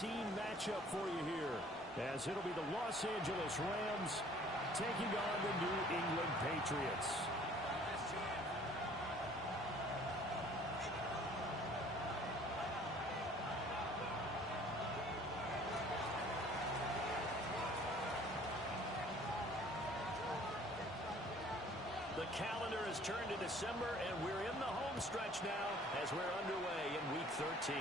team matchup for you here, as it'll be the Los Angeles Rams taking on the New England Patriots. The calendar has turned to December, and we're in the home stretch now as we're underway in Week 13.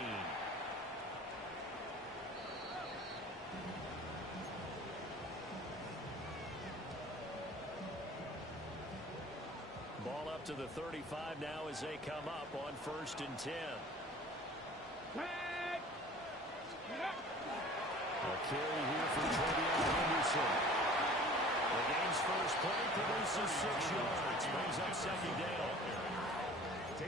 Ball up to the 35 now as they come up on 1st and 10. A carry here from Henderson. The game's first play produces 6 yards. Brings up 2nd down.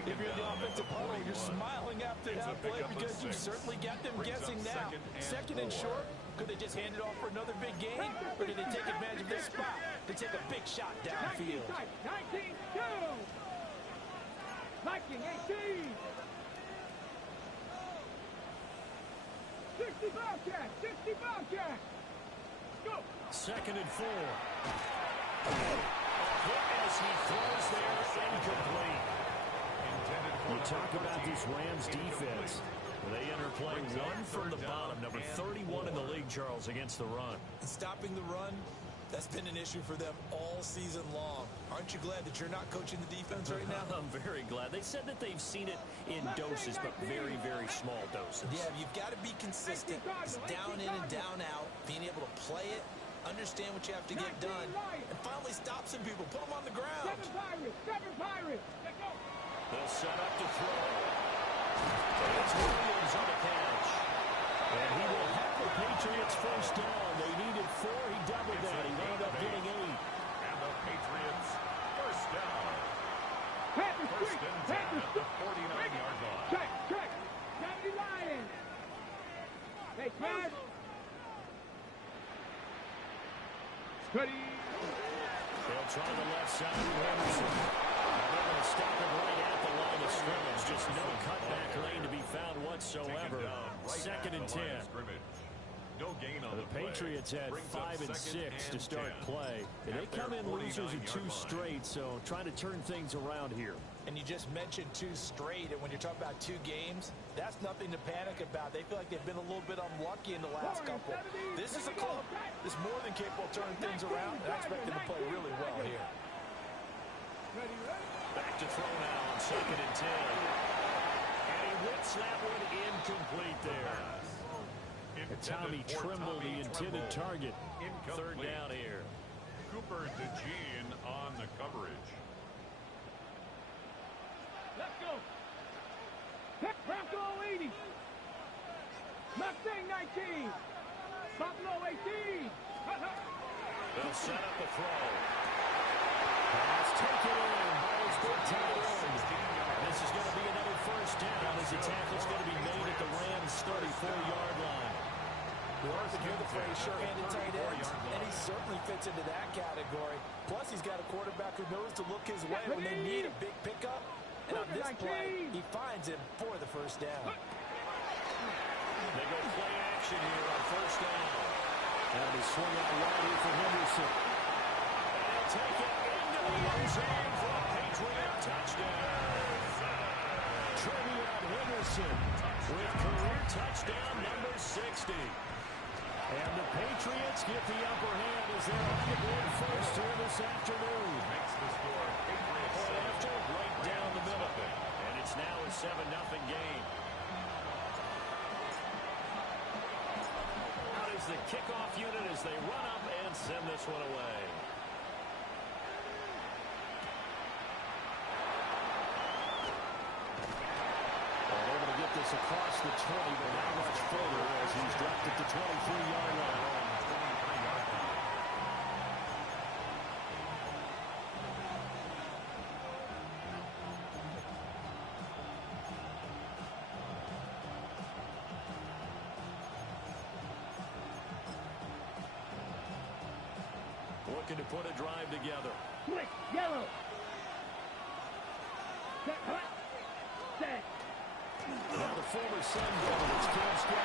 If you're the offensive puddle, you're smiling after that play because you certainly got them guessing now. 2nd and short. Could they just hand it off for another big gain? Or did they take advantage of this spot to take a big shot downfield? 19-2. 19-18. 60 Bobcat. 60 Bobcat. Go. 2nd and 4. As he throws there, incomplete. You talk about this Rams defense. They enter play 1 from the bottom, number 31 in the league, Charles, against the run. Stopping the run, that's been an issue for them all season long. Aren't you glad that you're not coaching the defense right now? I'm very glad. They said that they've seen it in doses, but very, very small doses. Yeah, you've got to be consistent. It's down in and down out, being able to play it, understand what you have to get done, and finally stop some people, put them on the ground. 7 Pirates. Let's go. They'll set up to throw. It's Williams on the catch. And he will have the Patriots first down. They needed 4. He doubled that. He wound up getting 8. And the Patriots first down. First and 10 at the 49-yard line. Check. 70 Lions. Hey, Chad. Steady. They'll try the left side of Henderson. They're going to stop it right at the line of scrimmage. Just no cutback lane to be found whatsoever. 2nd and 10. No gain on the Patriots had 5 and 6 to start play. And they come in losers of 2 straight, so trying to turn things around here. And you just mentioned 2 straight, and when you're talking about 2 games, that's nothing to panic about. They feel like they've been a little bit unlucky in the last couple. This is a club that's more than capable of turning things around, and I expect them to play really well here. Back to throw now on 2nd and 10. And he whips that one incomplete there. Tommy Trimble, the intended target. 3rd down here. Cooper DeJean on the coverage. Let's go. Bronco 80. Mustang 19. Buffalo 18. They'll set up a throw. Pass taken in. Ball's good tight end. This is going to be another first down as the tackle's going to be made at the Rams' 34-yard line. You often hear the phrase sure-handed tight ends, and he certainly fits into that category. Plus, he's got a quarterback who knows to look his way when they need a big pickup. And on this play, he finds him for the first down. They go play action here on first down. And they swing out wide here for Henderson. And they'll take it into the end zone for a Patriot touchdown. Trevion Henderson with career touchdown number 60. And the Patriots get the upper hand as they're on the board first here this afternoon. Makes the score Patriots after right down the middle. And it's now a 7-0 game. Out is the kickoff unit as they run up and send this one away. This across the 20, but not much further as he's dropped at the 23-yard line. Looking to put a drive together. Quick, yellow. Set. Now the former Sun Devils, KadSco,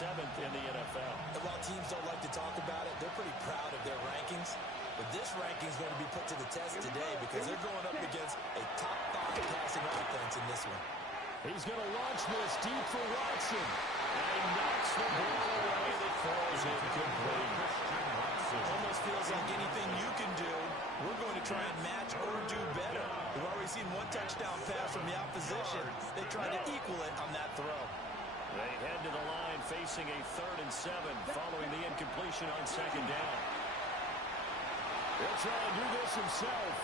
7th in the NFL. And while teams don't like to talk about it, they're pretty proud of their rankings. But this ranking is going to be put to the test today because they're going up against a top 5 passing offense in this one. He's going to launch this deep for Watson. And he knocks the ball away that falls incomplete. Almost feels like anything you can do, we're going to try and match or do better. We've already seen one touchdown pass from the opposition. They tried to equal it on that throw. They head to the line facing a 3rd and 7 following the incompletion on 2nd down. He'll try and do this himself.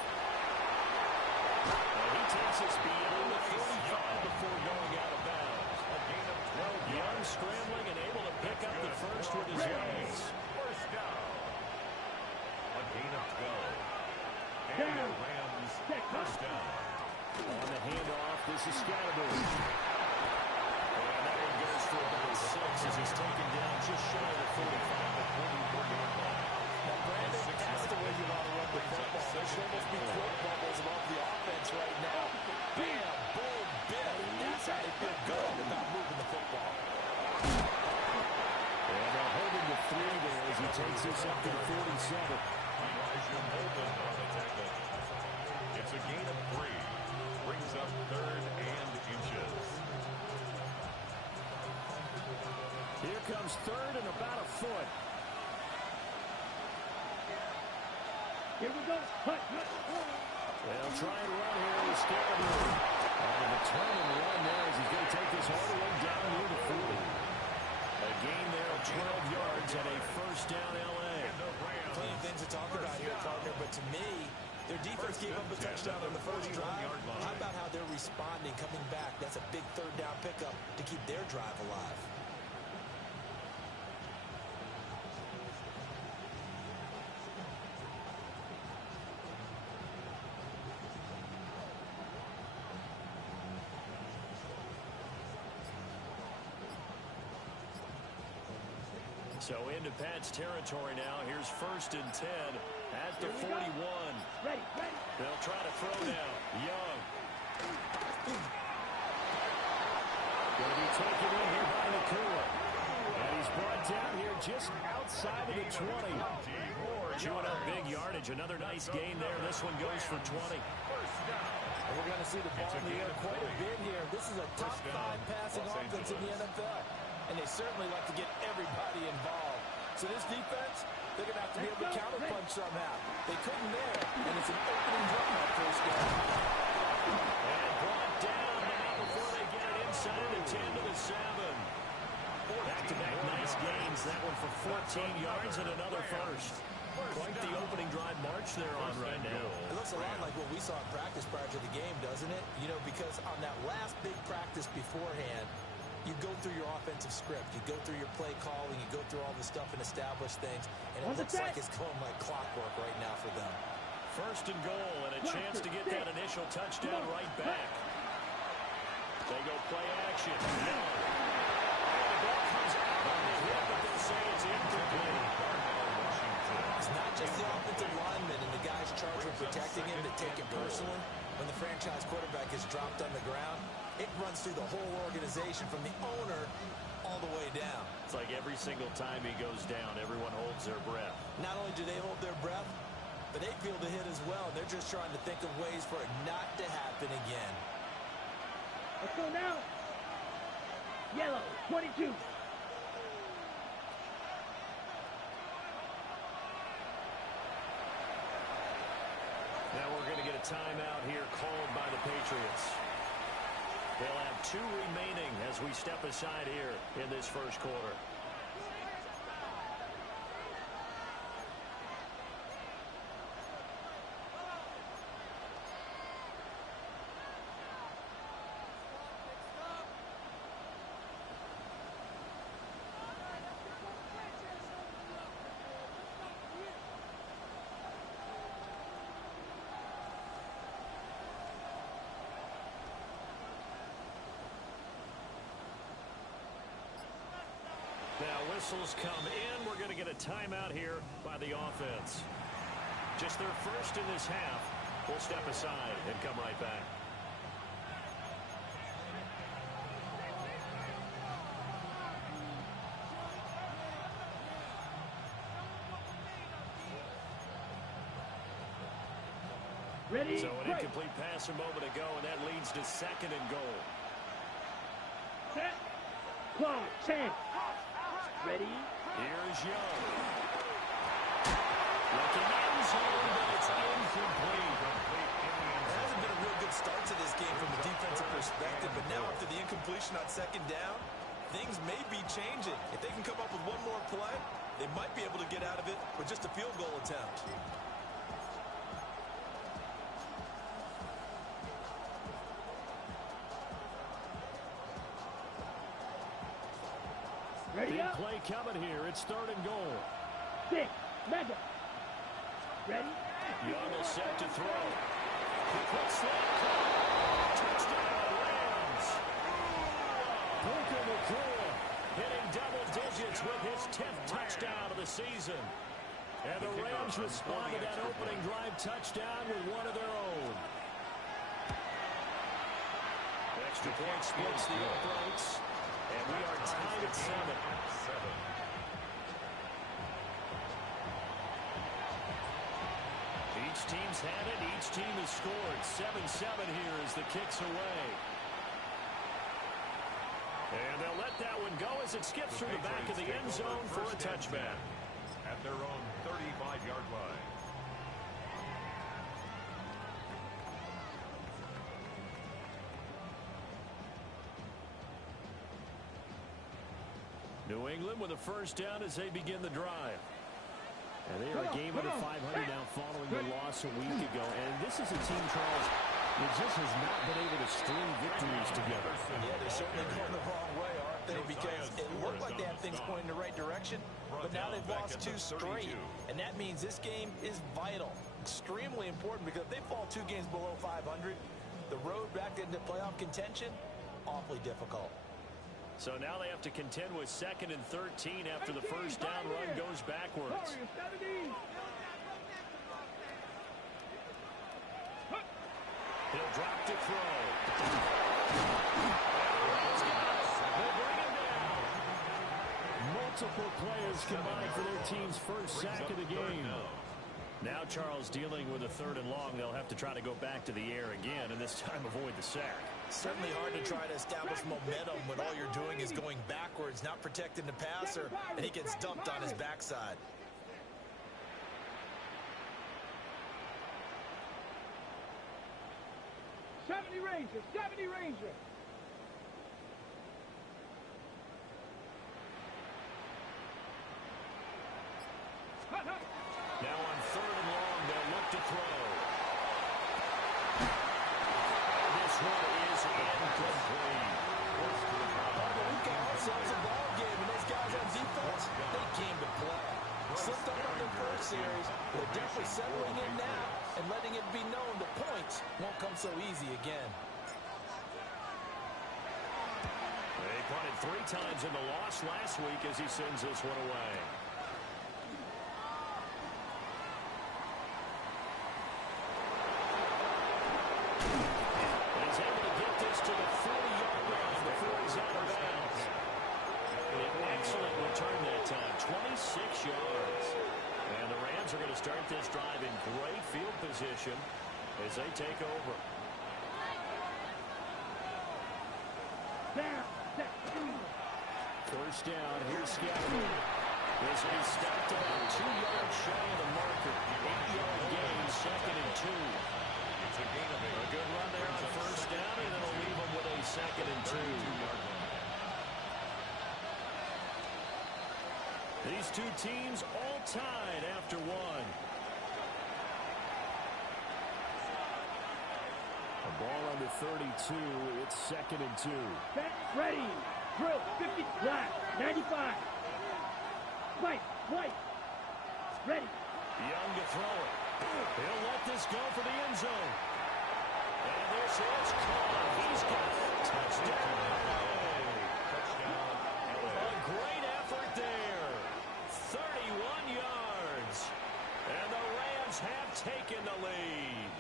And he takes us beyond the 45 before going out of bounds. A gain of 12 yards, scrambling and able to pick up the first with his legs. First down. A gain of 12. And the Rams first down. On the handoff, this is Scatterbury. And that one goes for about 6 as he's taken down just shy of the 45 at 44-yard line. Now, Brandon, that's the way you want to run the football. There should almost be quick bubbles above the offense right now. Bam, boom, biff. That's how they feel good about moving the football. And they'll hold him to 3 there as he takes this up to the 47. Elijah Molden on the tackle. It's a gain of 3. Brings up 3rd and inches. Here comes 3rd and about a foot. Here we go. Cut. They'll try and run here with Scatterbury. And the turn and run there as he's going to take this all the way down near the 40. A gain there of 12 yards and a first down L.A. Plenty of things to talk about here, partner, but to me, their defense gave up a touchdown on the first drive. How about how they're responding, coming back? That's a big 3rd down pickup to keep their drive alive. So into Pat's territory now. Here's 1st and 10 at the 41. Ready. They'll try to throw now. Young. Going to be taken in here by Nakua. And he's brought down here just outside of the 20. Chewing up big yardage. Another nice gain there. This one goes for 20. And we're going to see the ball in the air quite a bit here. This is a top 5 passing offense in the NFL. And they certainly like to get everybody involved. So this defense, they're going to have to be able to counterpunch somehow. They couldn't there, and it's an opening run that first down. And brought down now before they get it inside the 10 to the 7. Back-to-back nice gains. That one for 14 yards and another first. Quite the opening drive march they're on right now. It looks a lot like what we saw in practice prior to the game, doesn't it? You know, because on that last big practice beforehand, you go through your offensive script. You go through your play calling. You go through all the stuff and establish things. And it looks like it's going like clockwork right now for them. 1st and goal and a chance to get that initial touchdown right back. They go play action. No. And the ball comes out on the hip, but they'll say it's incomplete. It's not just the offensive linemen and the guys charged with protecting him that take it personally. When the franchise quarterback is dropped on the ground, it runs through the whole organization from the owner all the way down. It's like every single time he goes down, everyone holds their breath. Not only do they hold their breath, but they feel the hit as well. They're just trying to think of ways for it not to happen again. Let's go now. Yellow, 22. Now we're going to get a timeout here called by the Patriots. They'll have 2 remaining as we step aside here in this first quarter. Now whistles come in. We're going to get a timeout here by the offense. Just their first in this half. We'll step aside and come right back. Ready? So an incomplete pass a moment ago, and that leads to 2nd and goal. Set. Close. Chance. Ready? Here's Young. Looking end zone, but it's incomplete. It hasn't been a real good start to this game from a defensive perspective, but now after the incompletion on 2nd down, things may be changing. If they can come up with one more play, they might be able to get out of it with just a field goal attempt. Ready Big up. play coming here. It's 3rd and goal. 6. Mega. Ready? Young will set to throw. Quick slant caught. Touchdown, Rams. Puka Nacua hitting double digits with his 10th touchdown of the season. And the Rams respond to that opening drive touchdown with one of their own. Extra point splits the uprights. And we are tied at 7. Each team's had it. Each team has scored. 7-7 here as the kick's away. And they'll let that one go as it skips through the back of the end zone for a touchback. At their own 35-yard line. New England with a first down as they begin the drive. And they are a game under 500 now following the loss a week ago. And this is a team, Charles, that just has not been able to string victories together. Yeah, they're certainly going the wrong way, aren't they? Because it looked like they had things pointing in the right direction, but now they've lost 2 straight. And that means this game is vital, extremely important, because if they fall 2 games below 500, the road back into playoff contention, awfully difficult. So now they have to contend with 2nd and 13 after the first down run goes backwards. He'll drop to throw. They bring him down. Multiple players combined for their team's first sack of the game. Now Charles dealing with a 3rd and long. They'll have to try to go back to the air again, and this time avoid the sack. Certainly hard to try to establish momentum when all you're doing is going backwards, not protecting the passer, and he gets dumped on his backside. '70 Ranger. 70 Ranger. Now on 3rd and long, they'll look to throw. This one is incomplete. We've got ourselves a ball game, and those guys on defense, they came to play. Slipped up on their first series. They're definitely settling in now and letting it be known the points won't come so easy again. They punted 3 times in the loss last week as he sends this one away. And he's able to get this to the 40-yard line before he's out of bounds. An excellent return that time, 26 yards. And the Rams are going to start this drive in great field position as they take over. First down, here's Scatterman. This is stopped about 2 yards shy of the marker. 8-yard gain, 2nd and 2. It's a gain of 8. A good run there on first down, and it'll leave them with a 2nd and 2. These 2 teams all tied after 1. A ball under 32. It's 2nd and 2. Set. Ready. Drill. 50. Black. 95. White. Ready. Young to throw it. He'll let this go for the end zone. And this is caught. He's got it. Touchdown. A great effort there. 31 yards. And the Rams have taken the lead.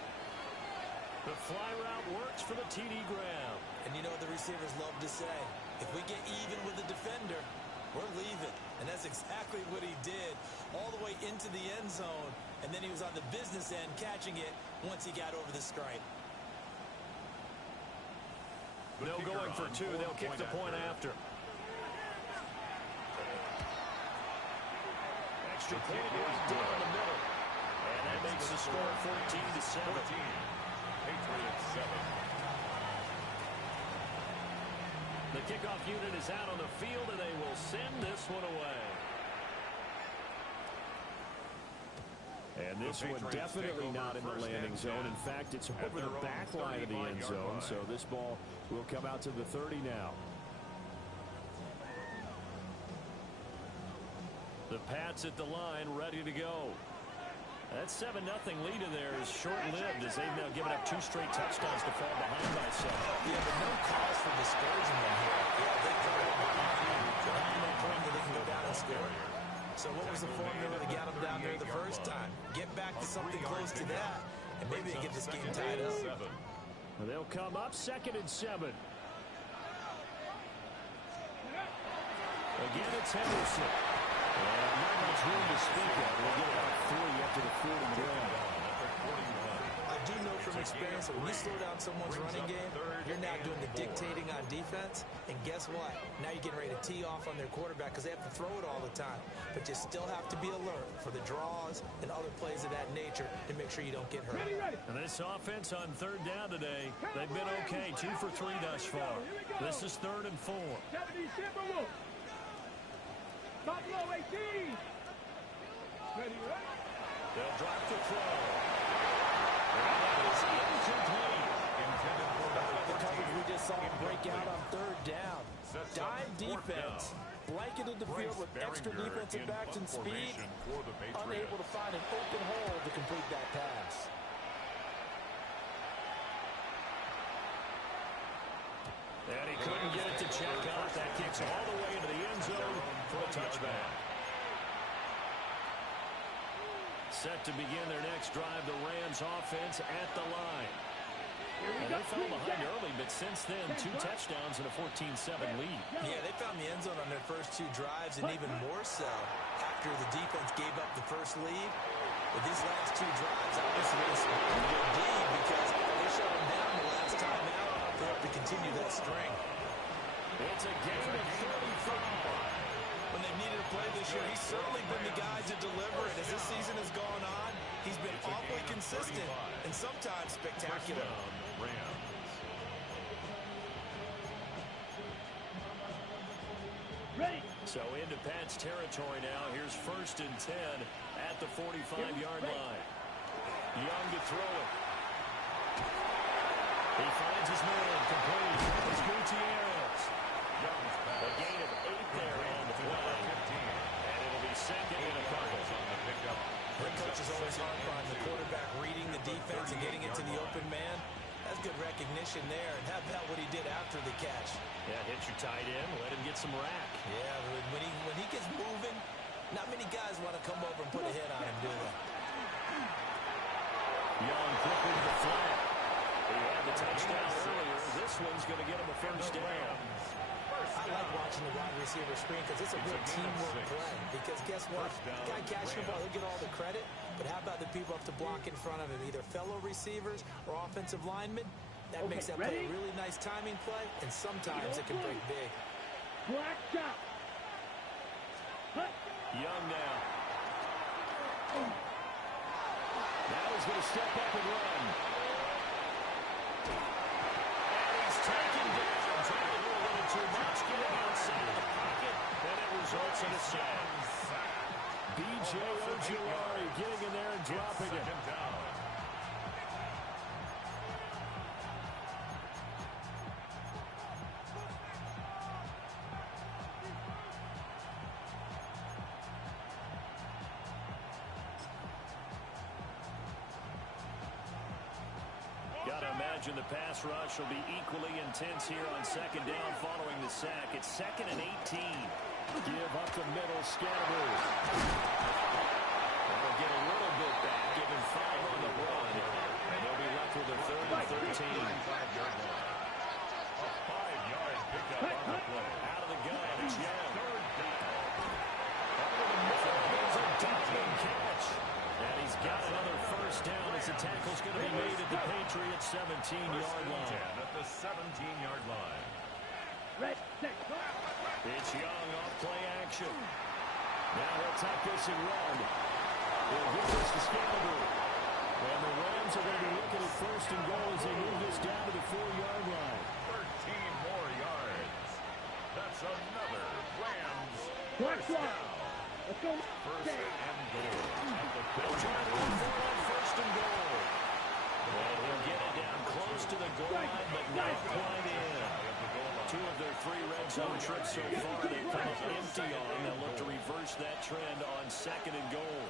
The fly route works for the TD grab. And you know what the receivers love to say? If we get even with the defender, we're leaving. And that's exactly what he did all the way into the end zone. and then he was on the business end catching it once he got over the stripe. No going for two. They'll kick the point after. Extra point right down the middle. And that makes the score 14-7. Patriots 7. The kickoff unit is out on the field, and they will send this one away. And this one definitely not in the landing zone. In fact, it's over the back line of the end zone, so this ball will come out to the 30 now. The Pats at the line, ready to go. That 7-0 lead in there is short-lived as they've now given up 2 straight touchdowns to fall behind by 7. Yeah, but no cause for discouragement here. Yeah, they got it behind. They have no point that they can go down and score. So what was the formula that got them down there the first time? Get back to something close to that, and maybe they get this game tied up. They'll come up 2nd and 7. Again, it's Henderson. And not much room to speak of. We'll get about 3 after the 41. I do know from experience that when you slow down someone's running game, you're now doing the dictating on defense. And guess what? Now you're getting ready to tee off on their quarterback because they have to throw it all the time. But you still have to be alert for the draws and other plays of that nature to make sure you don't get hurt. And this offense on 3rd down today, they've been okay. 2 for 3 thus far. This is 3rd and 4. Buffalo 18. Ready, right? They'll drop the throw. That is incomplete. The coverage we just saw break out on 3rd down. Dime defense. Blanketed the field with extra defensive backs and speed. Unable to find an open hole to complete that pass. And he couldn't get it to check out. That kicks all the way into the end zone for a touchback. Set to begin their next drive, the Rams offense at the line. And they fell behind early, but since then, 2 touchdowns and a 14-7 lead. Yeah, they found the end zone on their first 2 drives, and even more so after the defense gave up the first lead. But these last 2 drives, obviously, they responded to D because they shut them down the last time out. They have to continue that string. It's a game of 34. When they've needed a play this year, he's certainly been the guy to deliver. And as this season has gone on, he's been awfully consistent and sometimes spectacular. Ready. So into Pat's territory now. Here's 1st and 10 at the 45-yard line. Young to throw it. He finds his man, complete. It's Gutierrez. A gain of 8 there on the play. And it'll be 2nd and a couple. The coach is always hard on the quarterback reading the defense and getting it to the open man. That's good recognition there. And how about what he did after the catch? Yeah, hit your tight end, let him get some rack. Yeah, when he gets moving, not many guys want to come over and put a hit on him, do they? Young quickly to the flat. He had the touchdown earlier. This one's going to get him a 1st down. I like watching the wide receiver screen because it's a real teamwork play. Because guess what? The guy catching the ball, he'll get all the credit. But how about the people up to block in front of him, either fellow receivers or offensive linemen? That makes that play a really nice timing play, and sometimes it can break big. Black shot. Young now. Now he's going to step up and run. And he's taken down. Trying to do a little too much. Get him outside of the pocket. And it results in a sack. B.J. Ojulari getting in there and dropping it. Gotta imagine the pass rush will be equally intense here on 2nd down following the sack. It's 2nd and 18. Give up the middle, Scatteroo. They'll get a little bit back, giving 5 on the run. And they'll be left with a 3rd and 13. A 5-yard pickup on the play. Out of the gun, it's Young. Over the middle, here's a dumping catch. And he's got another first down as the tackle's going to be made at the Patriots 17-yard line. At the 17-yard line. Red, set, It's Young off play action. Now he'll tuck this and run. He'll give this to Scalabrine. And the Rams are going to be looking at first and goal as they move this down to the 4-yard line. 13 more yards. That's another Rams Watch first one. down. Let's go. First and goal. They'll try to run for it on first and goal. And he'll get it down close to the goal line, but not quite in. 2 of their 3 red zone trips so far they've come up empty on. They'll look to reverse that trend on second and goal.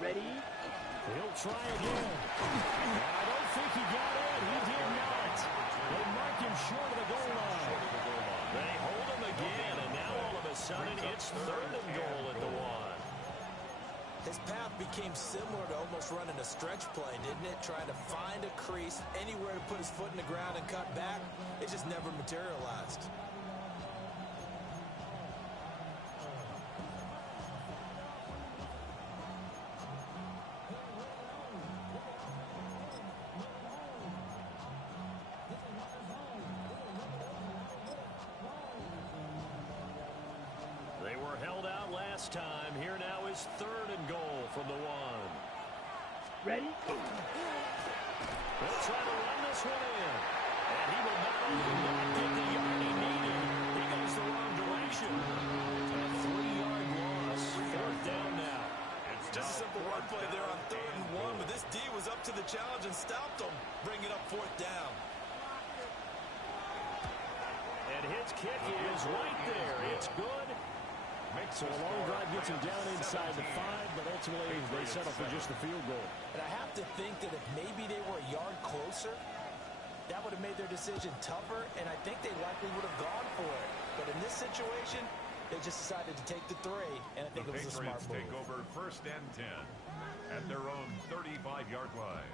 Ready? He'll try again. I don't think he got in. He did not. They mark him short of the goal line. They hold him again, and now all of a sudden it's third and goal at the 1. His path became similar to almost running a stretch play, didn't it? Trying to find a crease, anywhere to put his foot in the ground and cut back. It just never materialized. They were held out last time. Here now is third and goal from the 1. Ready? They'll try to run this one in. And he will not only get the yard he needed, he goes the wrong direction. A 3-yard loss. Fourth down now. It's just a simple run play there on third and 1, but this D was up to the challenge and stopped him, bringing up fourth down. And his kick is right there. It's good. So a long drive gets him down inside the 5, but ultimately they settle for just the field goal. And I have to think that if maybe they were a yard closer, that would have made their decision tougher, and I think they likely would have gone for it. But in this situation, they just decided to take the 3, and I think it was a smart move. Take over first and 10 at their own 35-yard line.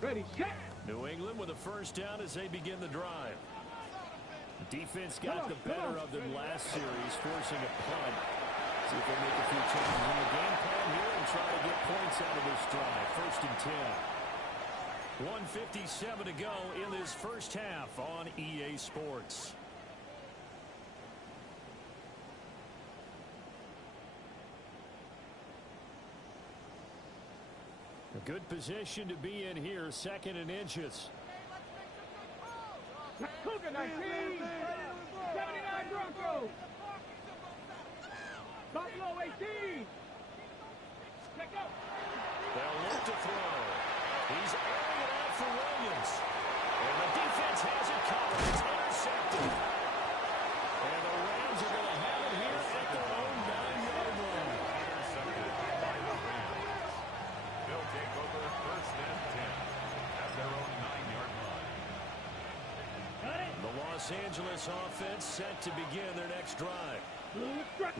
Ready, set. New England with a first down as they begin the drive. The defense got the better of them last series, forcing a punt. See if they make a few changes in the game plan here and try to get points out of this drive. First and 10. 1:57 to go in this first half on EA Sports. A good position to be in here, second and inches. Cougar 19. 79 Broncos. Buffalo 18. Check out. They'll look to throw. He's airing it out for Williams. And the defense has it covered. It's intercepted. And the Rams are going to have it here at their own 9-yard line. Intercepted by the Rams. They'll take over first and 10 at their own 9-yard line. The Los Angeles offense set to begin their next drive.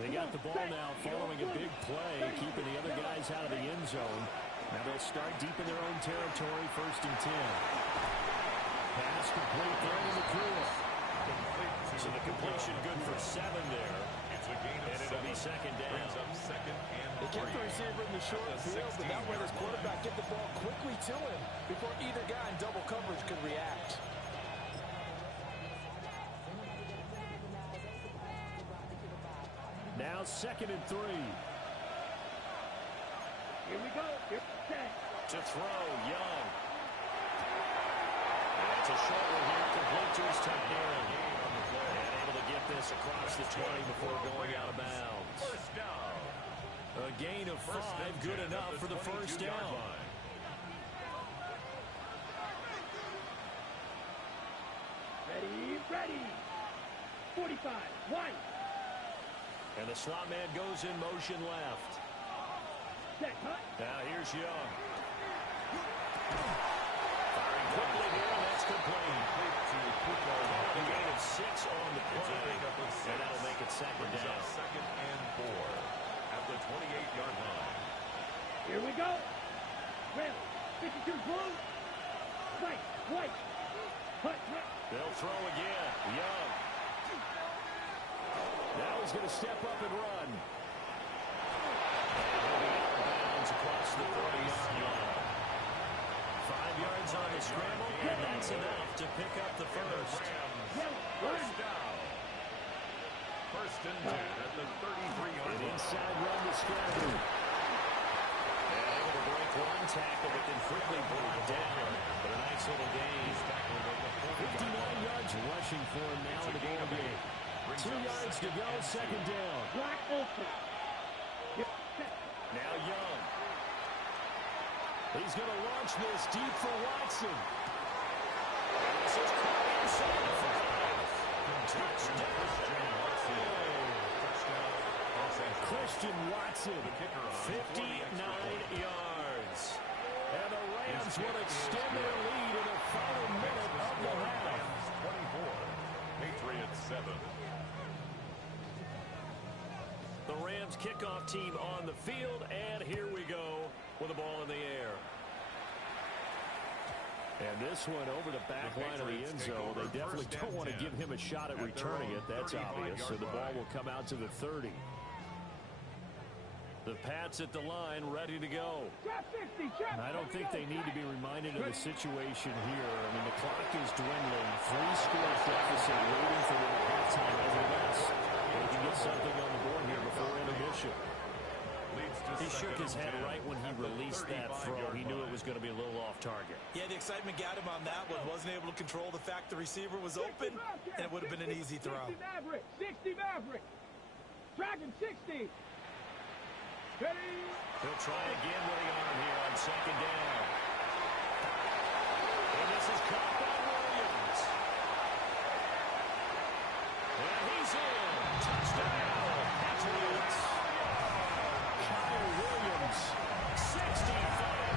They got the ball now following a big play, keeping the other guys out of the end zone. Now they'll start deep in their own territory, first and 10. Pass complete there to McCool. So the completion good for 7 there. It's a gain of and it'll be second down. Brings up second and They kept the receiver in the short field, but that way his quarterback get the ball quickly to him before either guy in double coverage could react. Now second and 3. Here we go. Here, set. To throw, Young. And it's a short one here, complete to his tight end. And able to get this across the 20 before going out of bounds. first down. A gain of 5, good enough for the first down. Ready, ready. 45, white. And the slot man goes in motion left. Set, cut. Now here's Young. Firing quickly here, and that's complete. A gain of 6 on the play. And that'll make it second down. Second and 4 at the 28-yard line. Here we go. Ready. 52 blue. Right. White. Hut. They'll throw again. Young. Now he's going to step up and run. And he'll be out of bounds across the 30-yard line. 5 yards on the scramble, and that's enough to pick up the first. First down. First and 10 at the 33-yard line. An inside run to scramble. And able to break one tackle, but then quickly brought down. But a nice little gain. 59 yards rushing for him now in the ball game. 2 yards to go, second down. Black open. Now Young. He's going to launch this deep for Watson. This is caught inside the 5. Touchdown. Christian Watson, 59 yards. And the Rams will extend their lead in the final minute of the half. 24, Patriots 7. The Rams kickoff team on the field, and here we go with the ball in the air. And this one over the back line of the end zone. They definitely don't want to give him a shot at returning it. That's obvious. So the ball will come out to the 30. The Pats at the line, ready to go. I don't think they need to be reminded of the situation here. I mean, the clock is dwindling. 3-score deficit waiting for them at halftime over this. They can get something on the board here before intermission. He shook his head right when he released that throw. He knew it was going to be a little off target. Yeah, the excitement got him on that one. Wasn't able to control the fact the receiver was open, and it would have been an easy throw. 60 Maverick. 60 Maverick. Dragon 60. Ready. He'll try again with the arm here on second down. And this is caught by Williams. And he's in. Touchdown, Patriots. Kyle Williams, 65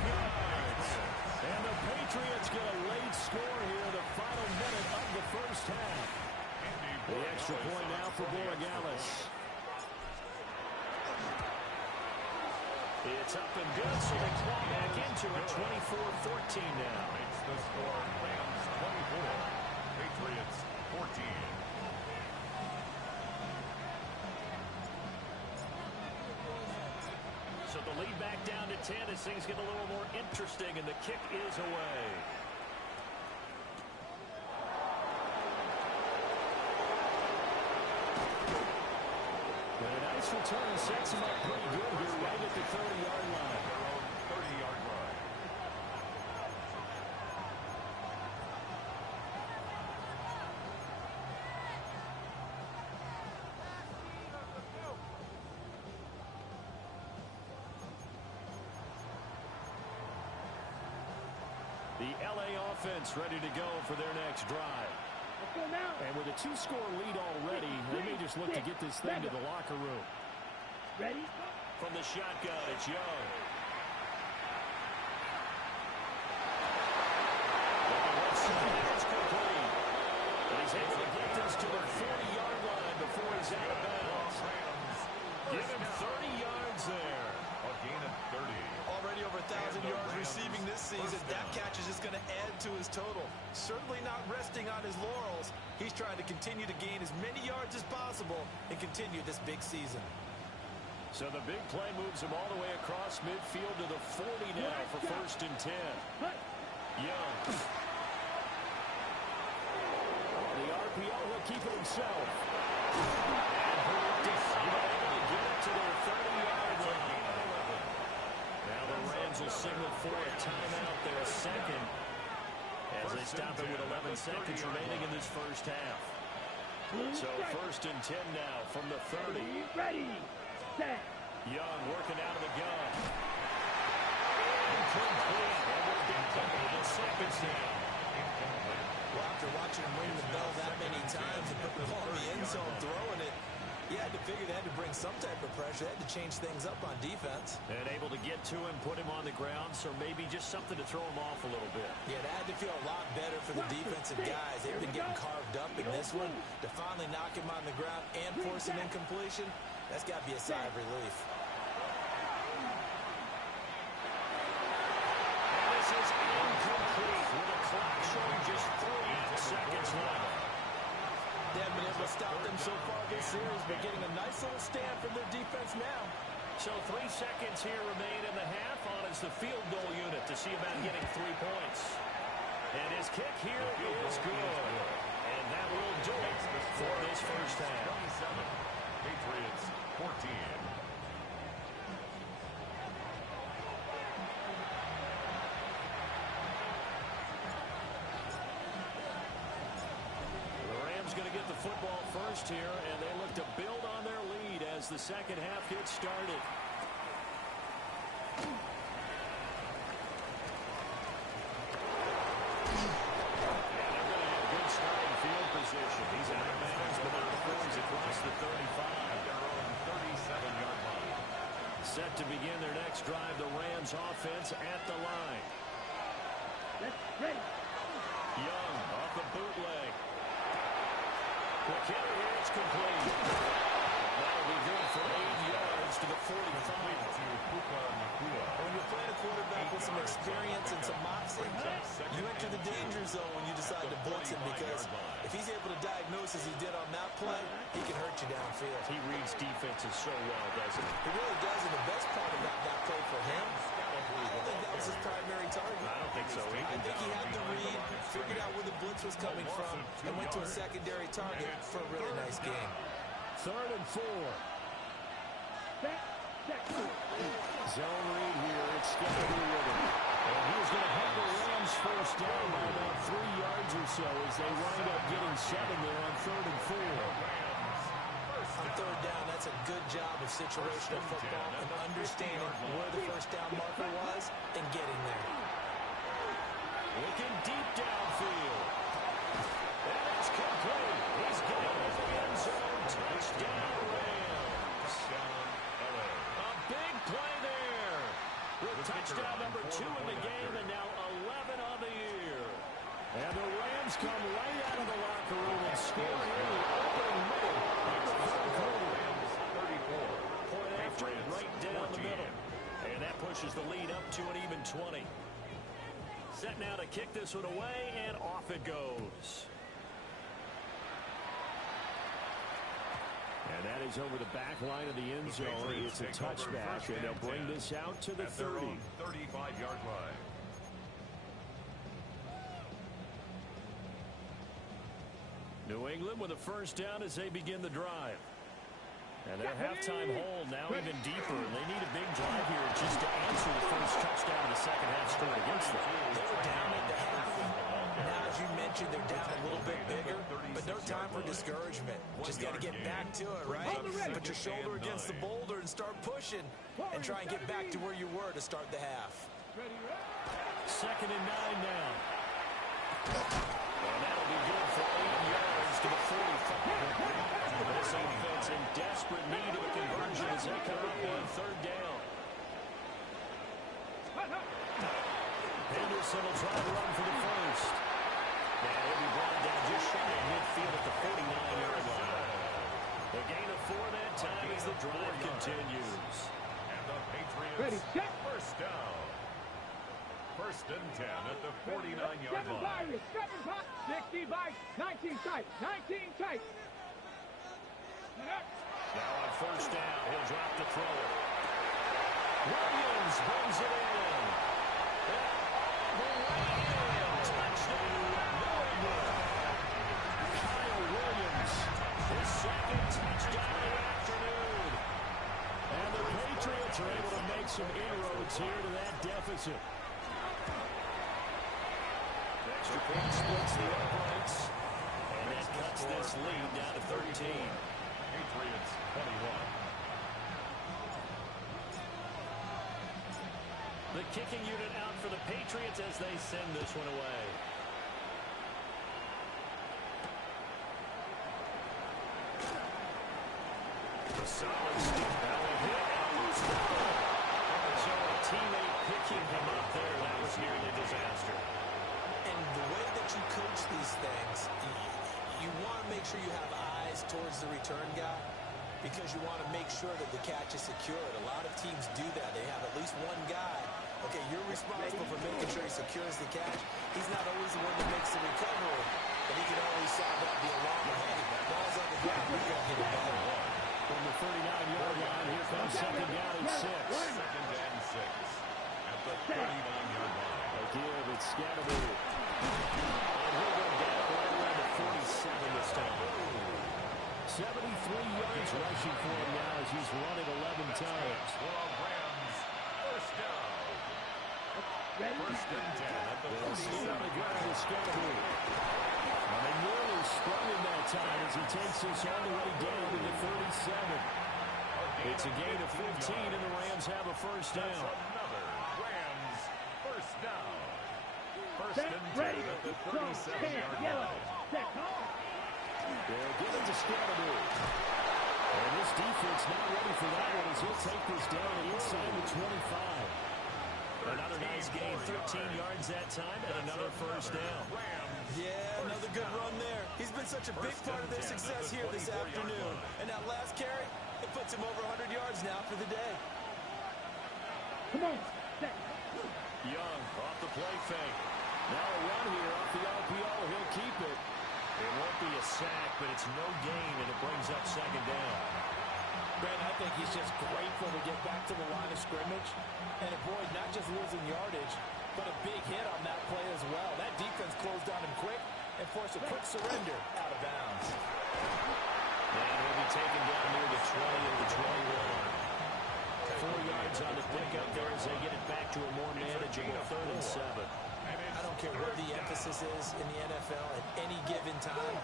yards. And the Patriots get a late score here in the final minute of the first half. The extra point now for Borregales. It's up and good, so they claw back into it. 24-14 now. Makes the score Rams 24, Patriots 14. So the lead back down to 10 as things get a little more interesting, and the kick is away. And a nice return sets him up pretty good here right at the 30-yard line. Their own 30-yard line. The LA offense ready to go for their next drive. Let's go now. And with a 2-score lead already, they may just look to get this thing to the locker room. Ready. From the shotgun, it's Young. It's complete. And he's able to get this to the 40-yard line before he's out of bounds. Give him 30 yards there. A gain of 30. Already over 1,000 yards receiving this season. That catch is just going to add to his total. Certainly not resting on his laurels. He's trying to continue to gain as many yards as possible and continue this big season. So the big play moves him all the way across midfield to the 40 now for first and 10. Young. The RPO will keep it himself. Get it to their 30-yard line. Now the Rams will signal for a timeout there, second, as they stop it with 11 seconds remaining in this first half. So first and 10 now from the 30. Ready. Set. Young working out of the gun. Incomplete. And we'll get to 8 seconds now. Well, after watching him ring the bell that many times and put the ball in the end zone throwing it, you had to figure they had to bring some type of pressure. They had to change things up on defense. And able to get to him, put him on the ground, so maybe just something to throw him off a little bit. Yeah, that had to feel a lot better for the defensive guys. They've been getting carved up in this one. To finally knock him on the ground and force an incompletion, that's got to be a sigh of relief. stopped them so far this series, but getting a nice little stand from their defense now. So 3 seconds here remain in the half. On is the field goal unit to see about getting 3 points. And his kick here is good. And that will do it for this first half. 27, Patriots 14. Going to get the football first here, and they look to build on their lead as the second half gets started. And they're going to have good starting field position. He's out of bounds, but now throws across the 35. Their own 37-yard line. Set to begin their next drive, the Rams offense at the line. Ready. Young off the bootleg. The carry here is complete. That'll be good for 8 yards to the 45. When you're playing a quarterback with some experience and some moxie, you enter the danger zone when you decide to blitz him, because if he's able to diagnose as he did on that play, he can hurt you downfield. He reads defenses so well, doesn't he? He really does, and the best part about that play for him, I don't think that was his primary target. I don't think so either. I think he had the read, figured out where the blitz was coming from, and went to a secondary target for a really nice game. 3rd and 4. Check. Zone read here. It's going to be with him. And he's going to have the Rams first down by about 3 yards or so as they wind up getting 7 there on 3rd and 4. On 3rd down, that's a good job of situational football and understanding where the first down marker was and getting there. Looking deep downfield. And it's complete. He's got it in the end zone. Touchdown, Rams. A big play there. With touchdown number 2 in the game, and now 11 on the year. And the Rams come right out of the locker room and score here in the opening minute of the 3rd quarter. 34. Point after it, right down the middle. And that pushes the lead up to an even 20. Set now to kick this one away, and off it goes. And that is over the back line of the end zone. It's a touchback, and they'll bring this out to the 30. 35-yard line. New England with a first down as they begin the drive. And their halftime hold now even deeper. They need a big drive here just to answer the first touchdown of the second half scored against them. They were down at the half. Now, as you mentioned, they're down a little bit bigger, but no time for discouragement. Just got to get back to it, right? Put your shoulder against the boulder and start pushing and try and get back to where you were to start the half. 2nd and 9 now. And that'll be good for 8 yards to the 45. This offense in desperate need of a conversion as they come up on 3rd down. Henderson will try to run for the first. And he'll be brought down just shy of midfield at the 49-yard line. A gain of 4 that time as the drive continues. And the Patriots Ready, check. first down. 1st and 10 at the 49-yard line. 60 by 19 tight. 19 tight. Now on 1st down, he'll drop the throw. Williams brings it in. The way in. Touchdown, New England. Kyle Williams, his 2nd touchdown of the afternoon. And the Patriots are able to make some inroads here to that deficit. Extra point splits the uprights. And that cuts this lead down to 13. Patriots 21. The kicking unit out for the Patriots as they send this one away. A solid stick belly hit and a loose ball. So a teammate picking him up there. That was nearly a disaster. And the way that you coach these things, you want to make sure you have eyes towards the return guy, because you want to make sure that the catch is secured. A lot of teams do that. They have at least one guy. Okay, you're responsible for making sure he secures the catch. He's not always the one that makes the recovery, but and he can always saw that be a long way. Ball's on the ground. We're going to get a better one. From the 39-yard line, here comes second down and 6. Second and 6 at the 39-yard line. A give, it's Scatterby. And he'll go down right around the 47 this time. 73 yards rushing for him now as he's run it 11 times. For a Rams first down. First and 10 at the 47 on the ground is Scatterby. And they nearly sprung him that time as he takes this all the way down to the 37. It's a gain of 15, and the Rams have a first down. Another Rams first down. First Set, and 10 ready, at the go, 37-yard yellow, line. set, home. They'll give it to Scatterby. And this defense not ready for that one as he'll take this down inside the 25. Another nice gain, 13 yards that time, and another first down. Yeah, another good run there. He's been such a big part of their success here this afternoon. And that last carry, it puts him over 100 yards now for the day. Come on, set. Young off the play fake. Now a run here off the RPO. He'll keep it. It won't be a sack, but it's no gain, and it brings up second down. Brandon, I think he's just grateful to get back to the line of scrimmage and avoid not just losing yardage, but a big hit on that play as well. That defense closed on him quick and forced a quick surrender out of bounds. And he'll be taken down near the 20 of the 21. 4 yards on the pickup there as they get it back to a more manageable 3rd and 7. I don't care what the emphasis is in the NFL at any given time.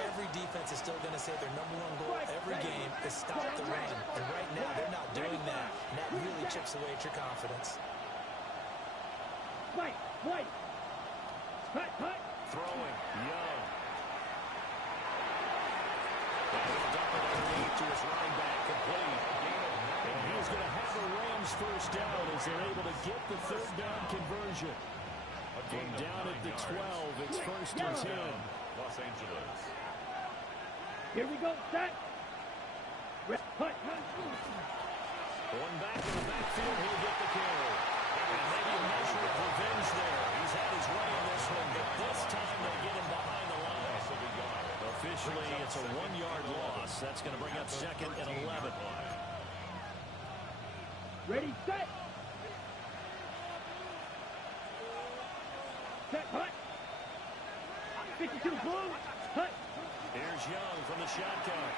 Every defense is still going to say their #1 goal every game is stop the run. And right now, they're not doing that. And that really chips away at your confidence. White, white. Cut. Throwing, Young. And he'll dump it underneath to his running back, complete. And he's going to have a Rams first down as they're able to get the 3rd down conversion. From down at the 12, it's 1st and 10. Los Angeles. Here we go, set. Cut. One back in the backfield, he'll get the carry. And maybe a measure of revenge there. He's had his way in this one, but this time they get him behind the line. Officially, it's a 1-yard loss. That's going to bring up 2nd and 11. Ready, set. Set, cut. 52 blue. Cut. Here's Young from the shotgun.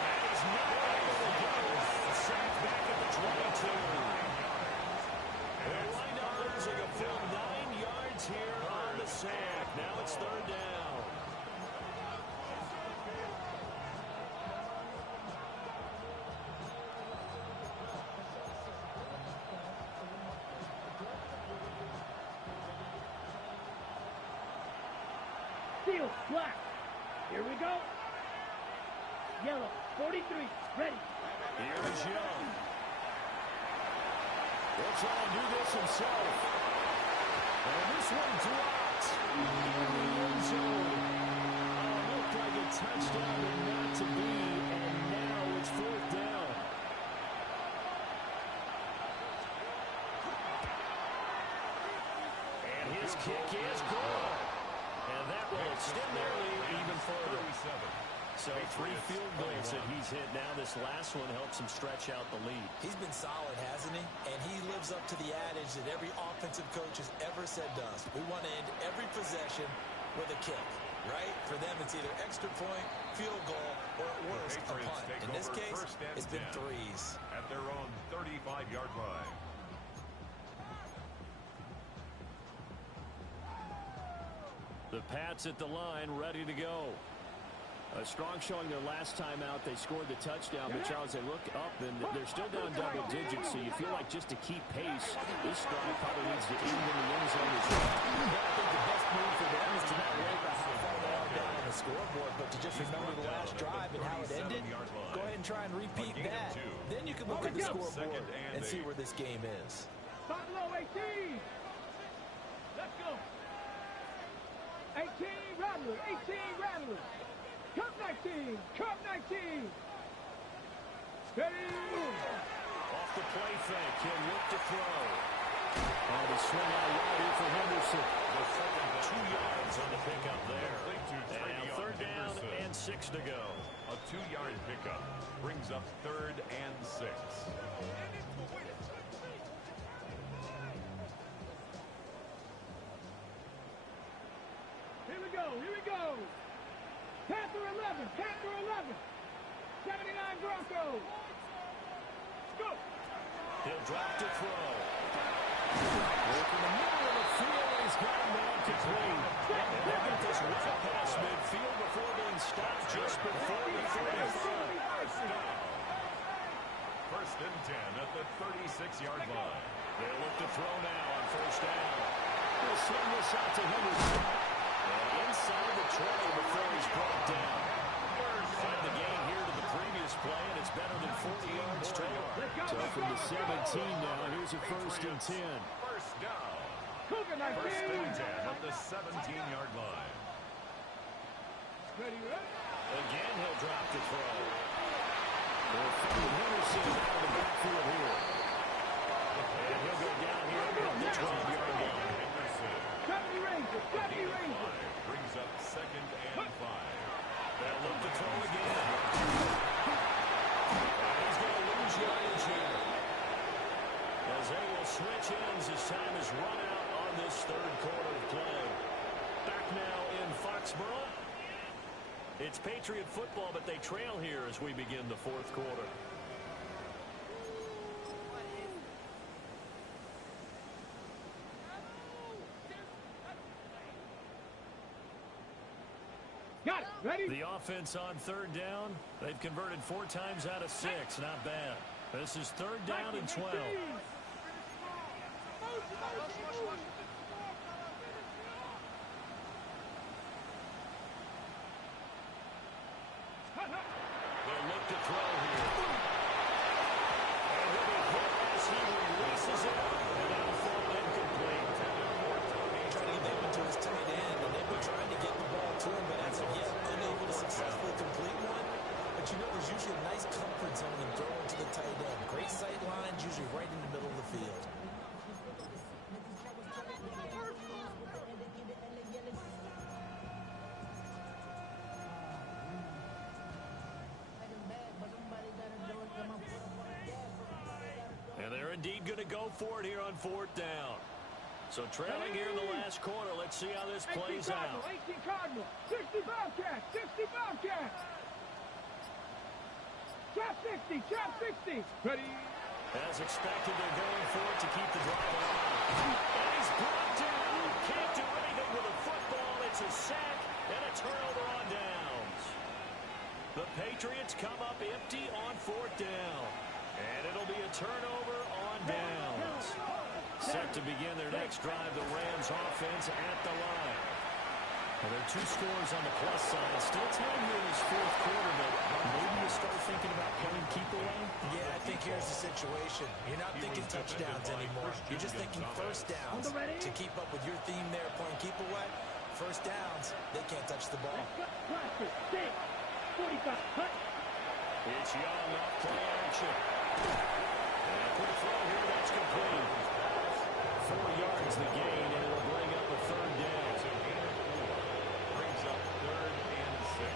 And he's not able to go. Sacked back at the 22. They'll wind up losing a full 9 yards here on the sack. Now it's 3rd down. Steel, black. Here we go. Yellow, 43, ready. Here is Young. He'll try and do this himself. And this one dropped in the end zone. Looked like a touchdown, but not to be. And now it's 4th down. And his kick is good. And that will extend their lead even further. So 3 field goals that he's hit now. This last one helps him stretch out the lead. He's been solid, hasn't he? And he lives up to the adage that every offensive coach has ever said to us. We want to end every possession with a kick, right? For them, it's either extra point, field goal, or at worst, a punt. In this case, it's been 3s. At their own 35-yard line. The Pats at the line, ready to go. A strong showing their last time out. They scored the touchdown, but Charles, they look up, and they're still down double digits, so you feel like just to keep pace, this drive probably needs to end in the end zone as well. Yeah, I think the best move for them is to not worry about how far they are down on the scoreboard, but to just remember the last drive and how it ended. Go ahead and try and repeat that. Then you can look at the scoreboard and see where this game is. Stop low, 18. Let's go. 18, Rattler. 18, Rattler. Cup 19. Cup 19. Ready, move. Off the play fake, he'll look to throw. And a swing out wide here for Henderson. The 2nd yards on the pickup there. And And third down and 6 to go. A 2-yard pickup brings up 3rd and 6. Here we go, here we go. Panther 11, Panther 11. 79 Broncos. Go. He'll drop to throw. Working the middle of the field, he's got him down complete. And they'll get this well past midfield before being stopped just before the 35. First and 10 at the 36-yard line. They'll look to throw now on first down. He'll send this out to Henderson. And inside the 20 before he's brought down. Find the gain here to the previous play, and it's better than 40 yards total. So from the 17 now, here's a first and 10. First down. Coconut First baby. and 10 at the 17-yard line. Ready, ready. Again, he'll drop to throw. They'll find Henderson out of the backfield here. And he'll go down here at the 12-yard line. 70 Rangers, 70 Rangers. Brings up 2nd and 5. They'll look to throw again. And he's going to lose yardage here. As they will switch ends as time is run out on this third quarter of play. Back now in Foxborough. It's Patriot football, but they trail here as we begin the fourth quarter. Got it. Ready? The offense on third down. They've converted 4 times out of 6. Not bad. This is third down and 12. They'll look to throw here. And he'll be hit as he releases it. And that'll fall incomplete. Trying to get into his tight end, and they've been trying to get the ball to him, but as of yet, unable to successfully complete one. But you know, there's usually a nice comfort zone in throwing to the tight end. Great sight lines, usually right in the middle of the field. And they're indeed going to go for it here on fourth down. So trailing here in the last quarter. Let's see how this plays out. 18 Cardinal, 60 Bobcats, 60 Bobcats. Trap 60, trap 60. Ready? As expected, they're going for it to keep the drive alive. And he's brought down. Can't do anything with a football. It's a sack and a turnover on downs. The Patriots come up empty on fourth down. And it'll be a turnover on downs. Set to begin their next drive, the Rams offense at the line. Well, there are 2 scores on the plus side. Still time here in this fourth quarter, but maybe you start thinking about playing keep away? Yeah, I think here's the situation. You're not thinking touchdowns anymore. You're just thinking first downs. To keep up with your theme there, playing keep away, first downs, they can't touch the ball. Classic, 6, 45, cut. It's Young off play action. And a quick throw here, that's complete. 4 yards the gain, and it'll bring up a third down. Brings up 3rd and 6.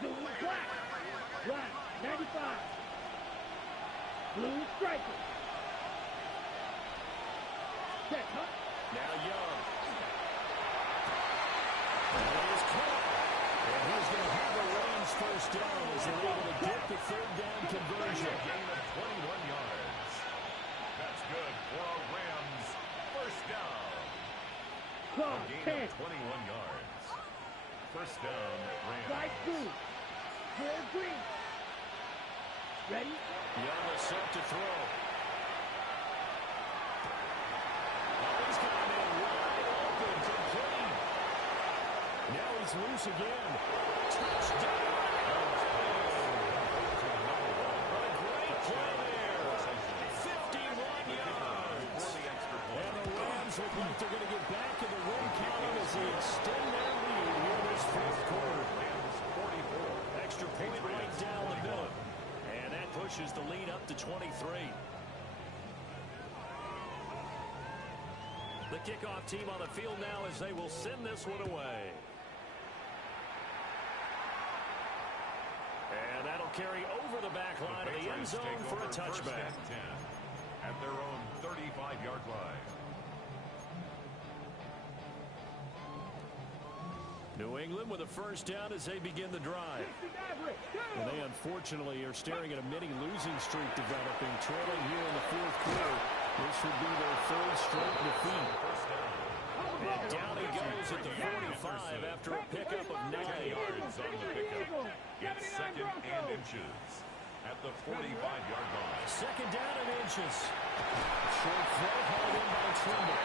Blue black. Black, 95. Blue striker. Set, huh? Now Young. And he is caught. And he's going to have the Rams first down as they're able to get the third down conversion. Gain of 21 yards. That's good for a Rams first down. A gain of 21 yards. First down, Rams. Light blue. Red green. Ready? Young is set to throw. Oh, he's got him in wide open, complete. Now he's loose again. Touchdown! A great play there. 51 yards. And the Rams look like they're going to get back in the win column as they extend their lead here this fourth quarter. Rams 44. Extra pushes the lead up to 23. The kickoff team on the field now as they will send this one away. And that'll carry over the back line of the end zone for a touchback. At their own 35-yard line. New England with a first down as they begin the drive. And they unfortunately are staring at a mini losing streak developing, trailing here in the fourth quarter. This would be their third straight defeat. And down he goes at the 45 after a pickup of 9 yards on the pickup. It's second and inches at the 45-yard line. Second down and inches. Short throw hauled in by Trimble.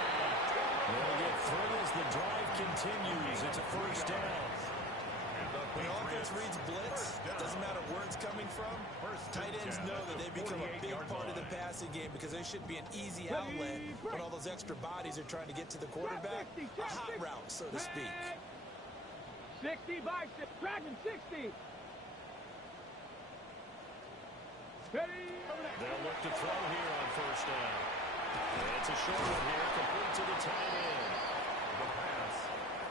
They'll get through as the drive continues. It's a first down. When offense reads blitz, it doesn't matter where it's coming from. Tight ends know that they've become a big part of the passing game because they should be an easy outlet when all those extra bodies are trying to get to the quarterback. A hot route, so to speak. 60 by 6. Dragon 60. Ready. They'll look to throw here on first down. It's a short one here, complete to the tight end. The pass.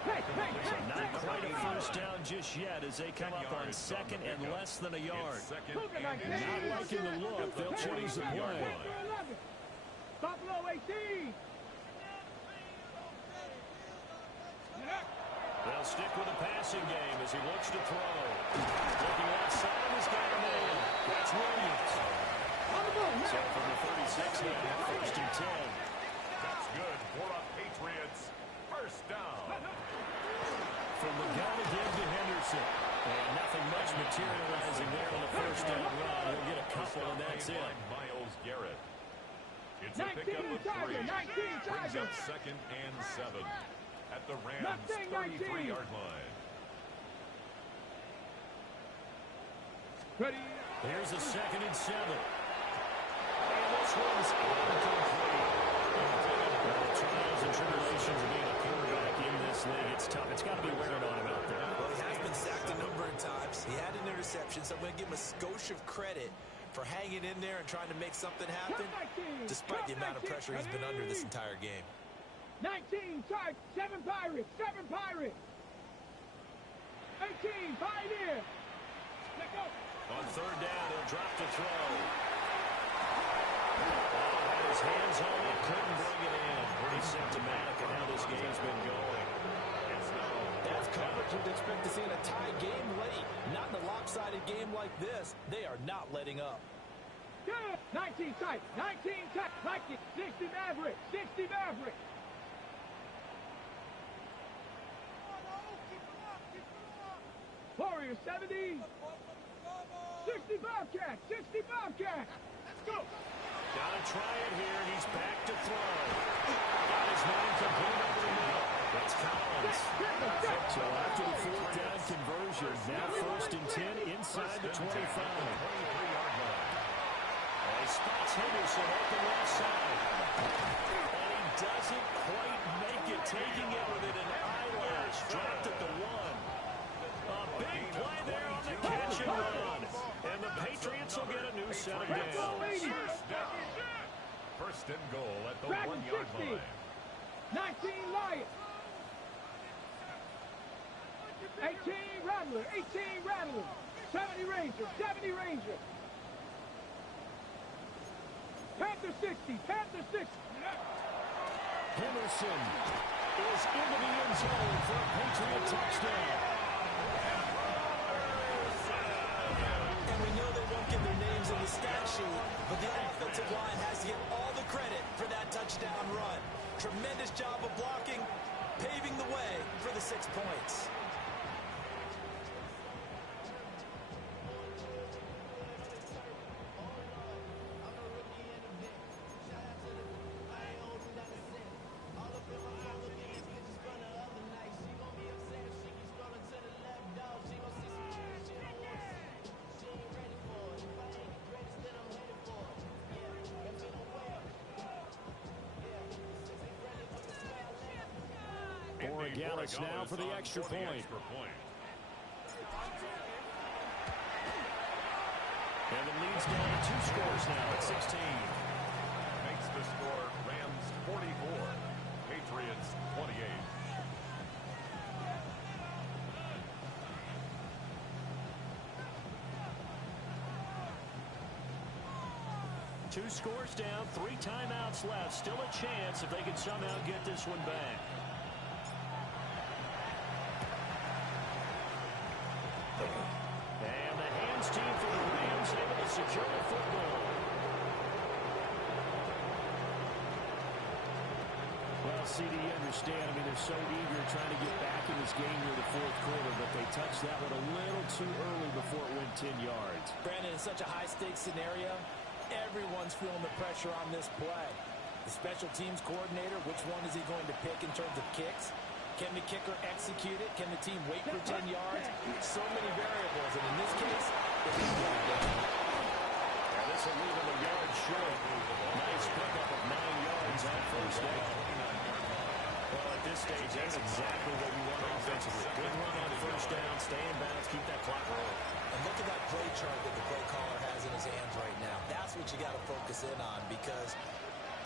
So not quite a first down just yet as they come up on second and less than a yard. Not liking the look, they'll change the play. Buffalo 18. They'll stick with the passing game as he looks to throw. Looking outside, he's got a man. That's Williams. So from the 36 now, first and 10. That's good for a Patriots first down. From the gun again to Henderson. And nothing much materializing there on the first down run. He'll get a couple, and that's it. Myles Garrett. It's a pickup of 3. Brings up second and 7 at the Rams' 33-yard line. Ready. Here's a second and 7. And this one's incomplete. Well, trials and tribulations of being a quarterback in this league, it's tough. It's got to be wearing on him out there. Well, he has been sacked a number of times. He had an interception, so I'm going to give him a skosh of credit for hanging in there and trying to make something happen, despite the amount of pressure he's been under this entire game. 19, charge, 7 Pirates, 7 Pirates. 18, Pioneer. Let go. On third down, he'll drop to throw. Had his hands on it, couldn't bring it in. Pretty symptomatic of how this game's been going. That's coverage you'd expect to see in a tie game late. Not in a lopsided game like this. They are not letting up. Good. 19 tight, 19 tight. Like it. 60 Mavericks, 60 Mavericks. Warriors 70. 60 Bobcats, 60 Bobcats. Let's go. Gotta try it here. He's back to throw. Got his man complete over the middle. That's Collins. So after the fourth down conversion, now first and 10 inside the 25. He spots Henderson open left side. And he doesn't quite make it, taking it within an eyelash. Dropped at the 1. A big play there on the catch and run. And the Patriots will get a new set of downs. First and goal at the Dragon 1-yard 60. line. 19 Lions. 18 Rattler, 18 Rattler. 70 Rangers, 70 Rangers. Panther 60, Panther 60. Henderson is into the end zone for a Patriot touchdown. And we know they won't get their names in the stat sheet, but the offensive line has to get all the credit for that touchdown run. Tremendous job of blocking, paving the way for the 6 points. Gallus now for the extra point. And the lead's down to 2 scores now at 16. Makes the score Rams 44, Patriots 28. Two scores down, 3 timeouts left. Still a chance if they can somehow get this one back. And the hands team for the Rams able to secure the football. Well, CD, you understand. I mean, they're so eager trying to get back in this game near the fourth quarter, but they touched that one a little too early before it went 10 yards. Brandon, in such a high-stakes scenario, everyone's feeling the pressure on this play. The special teams coordinator, which one is he going to pick in terms of kicks? Can the kicker execute it? Can the team wait for 10 yards? So many variables, and in this case, it is one down. And this will leave him a yard short. Nice pickup of 9 yards on first down. Well, at this stage, that's exactly what we want offensively. Good run on first down, stay in bounds, keep that clock rolling. And look at that play chart that the play caller has in his hands right now. That's what you got to focus in on, because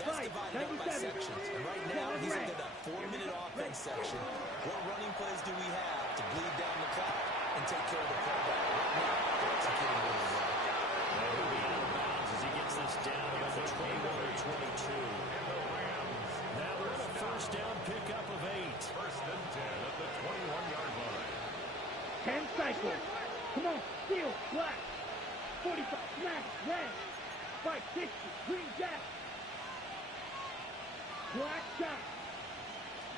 that's divided up by sections. And right now, he's into that 4-minute offense section. What running plays do we have to bleed down the clock and take care of the quarterback? Right now, they're executing really well. And he'll be out of bounds as he gets this down about the 21 or 22. That was a first down pickup of 8. First and 10 at the 21-yard line. 10 cycles. Come on, steal, black. 45, smash, red. 560, green jack. Black shot.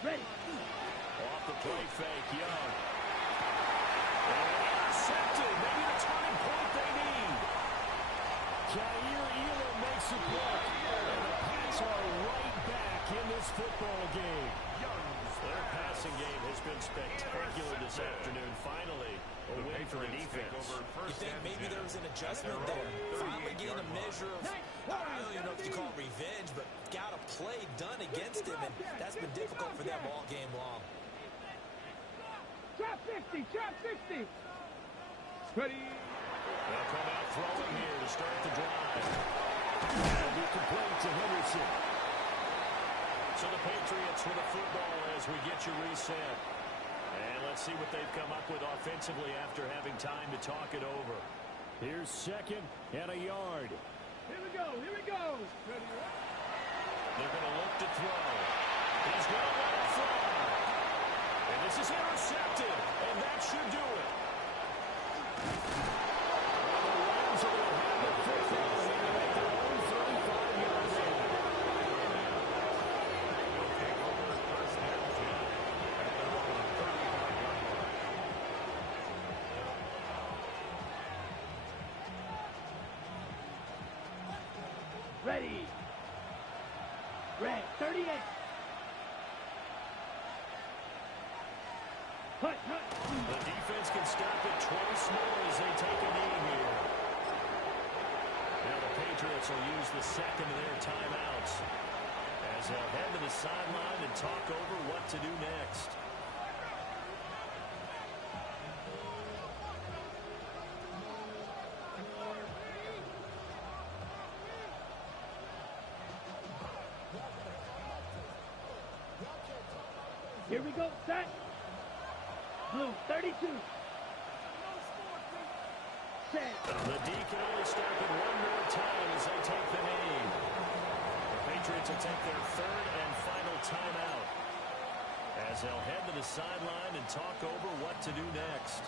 Ready. Off the play fake, Young. And intercepted. Maybe the turning point they need. Jair Elam makes a play. And the Pats are right back in this football game. Their passing game has been spectacular this afternoon. Finally, a win for the defense. You think maybe there was an adjustment there? Finally gained a measure of, I don't even know if you call it revenge, but got a play done against him, and that's been difficult for them all game long. Trap 50, trap 50. Ready. They'll come out throwing here to start the drive. And be complete to Henderson. So the Patriots with the football as we get you reset. And let's see what they've come up with offensively after having time to talk it over. Here's 2nd and a yard. Here we go, here we go. Ready, They're going to look to throw. He's going to let it fly. And this is intercepted. And that should do it. And the Rams are going to have the football and they're going to make their own 35-yard line. Ready. Red, 38. Hut, hut. The defense can stop it twice more as they take a knee here. Now the Patriots will use the second of their timeouts as they'll head to the sideline and talk over what to do next. Here we go, set. Blue, 32. Set. The D can only stop it one more time as they take the knee. The Patriots will take their 3rd and final timeout as they'll head to the sideline and talk over what to do next.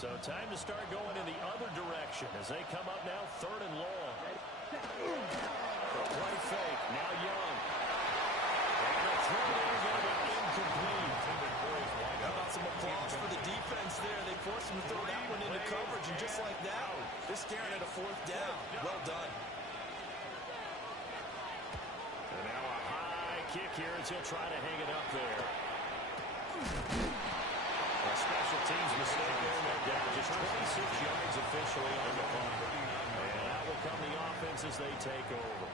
So time to start going in the other direction as they come up now 3rd and long. The play fake, now Young. And the throw there going to be incomplete. How about some applause for the defense there? They forced him to throw that one into coverage, and just like that, they're staring at a 4th down. Well done. And now a high kick here as he'll try to hang it up there. A special teams mistake there, no doubt. Just 26 yards officially on the punt. And out will come the offense as they take over.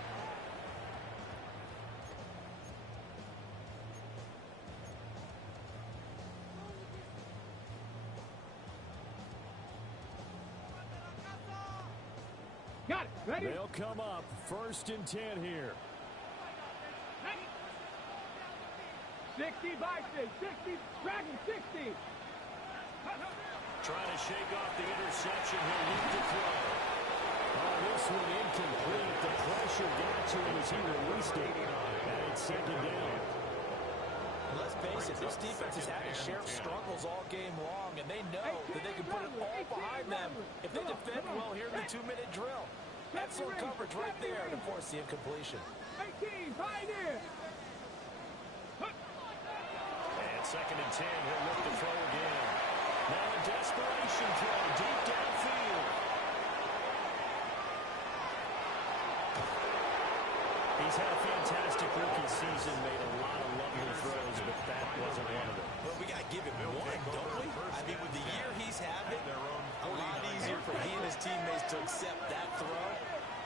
Got it. Ready? They'll come up 1st and 10 here. 60 Vikings, 60, Dragon 60. Trying to shake off the interception. He'll look to throw. Oh, this one incomplete. The pressure got to him as he released it. And it's 2nd down. Let's face it, this defense has had its share of struggles all game long, and they know that they can put it all behind them if they defend well here in the 2-minute drill. Excellent coverage right there to force the incompletion. 18, Pioneer. And 2nd and 10. He'll look to throw again. Now a desperation throw deep downfield. He's had a fantastic rookie season, made a lot of lovely throws, but that wasn't one of them. Well, we got to give him one, don't we? I mean, with the year he's having, a lot easier for he and his teammates to accept that throw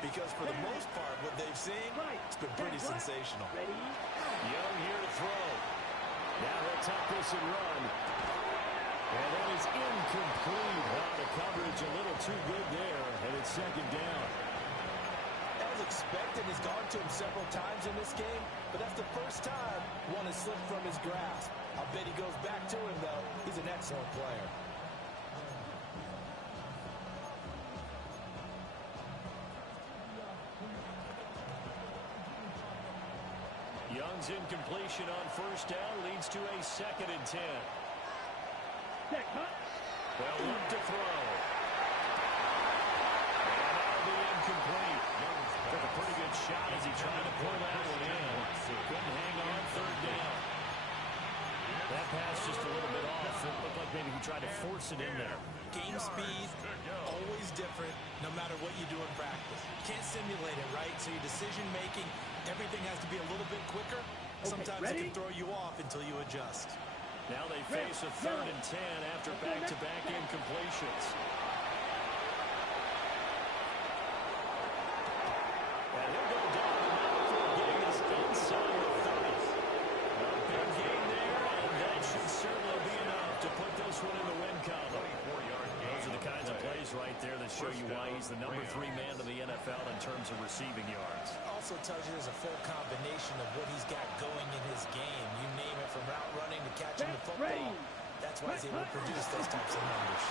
because for the most part, what they've seen, it's been pretty sensational. Young here to throw. Now he'll tuck this and run. And that is incomplete. Wow, the coverage a little too good there, and it's 2nd down. As expected, he's gone to him several times in this game, but that's the first time one has slipped from his grasp. I'll bet he goes back to him, though. He's an excellent player. Young's incompletion on 1st down leads to a 2nd and 10. They'll look to throw. And that'll be incomplete. Took a pretty good shot as he tried to pull that one in. Couldn't hang on 3rd down. That pass just a little bit off. It looked like maybe he tried to force it in there. Game speed, always different, no matter what you do in practice. You can't simulate it, right? So your decision-making, everything has to be a little bit quicker. Sometimes it can throw you off until you adjust. Now they face a 3rd and 10 after back-to-back incompletions. And he'll go down the middle for a gain is inside the 30. A big gain there, and that should certainly be enough to put this one in the win column. Those are the kinds of plays right there that show you why he's the #3 man in the NFL in terms of receiving yards. Also tells you there's a full combination of what he's got going in his game. You name it, from route running to catching the football. That's why he's able to produce those types of numbers.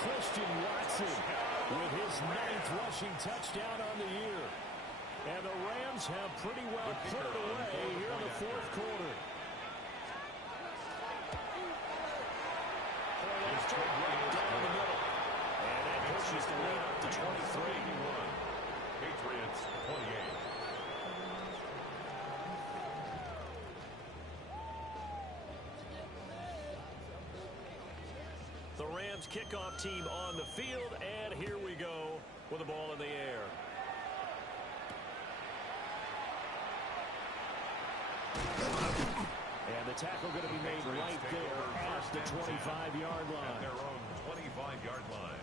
Christian Watson with his 9th rushing touchdown on the year. And the Rams have pretty well put it away here in the 4th quarter. Down the middle. And that pushes the lead up to 23. Patriots 28. The Rams kickoff team on the field, and here we go with the ball in the air. And the tackle going to be made right there at the 25-yard line. At their own 25-yard line.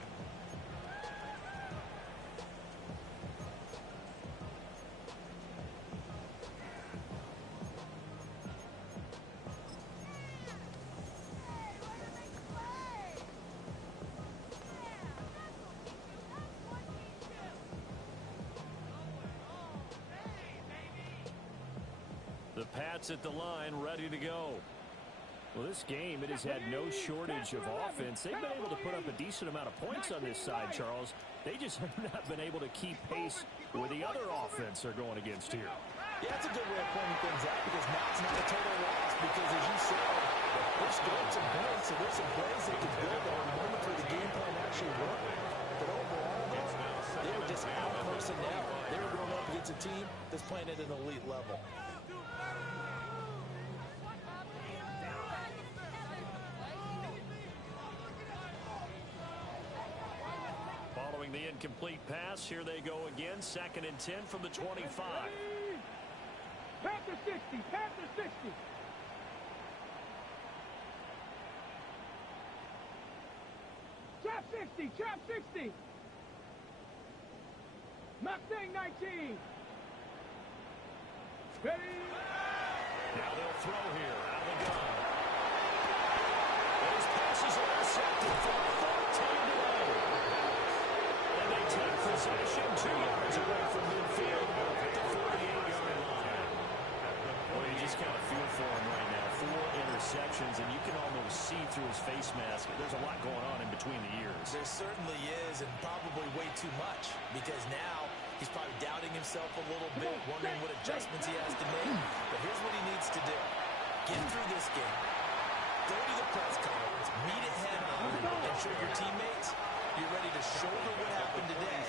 The Pats at the line, ready to go. Well, this game, it has had no shortage of offense. They've been able to put up a decent amount of points on this side, Charles. They just have not been able to keep pace with the other offense they're going against here. Yeah, that's a good way of pointing things out because now it's not a total loss because, as you said, they're scoring some points, so there's some plays they can build on moments where the game plan actually worked. But overall, they were just out personnel. They were going up against a team that's playing at an elite level. Following the incomplete pass, here they go again. 2nd and 10 from the 25. Panther 60, Panther 60. Trap 60, trap 60. Mustang 19. Ready? Now they'll throw here out of the gun. Those passes are intercepted for 14 today. And they take possession 2 yards away from midfield at the 48-yard line. Well, you just kind of feel for him right now. 4 interceptions, and you can almost see through his face mask. There's a lot going on in between the ears. There certainly is, and probably way too much, because now he's probably doubting himself a little bit, wondering what adjustments he has to make. But here's what he needs to do. Get through this game. Go to the press conference. Meet it head on and show your teammates you're ready to shoulder what happened today,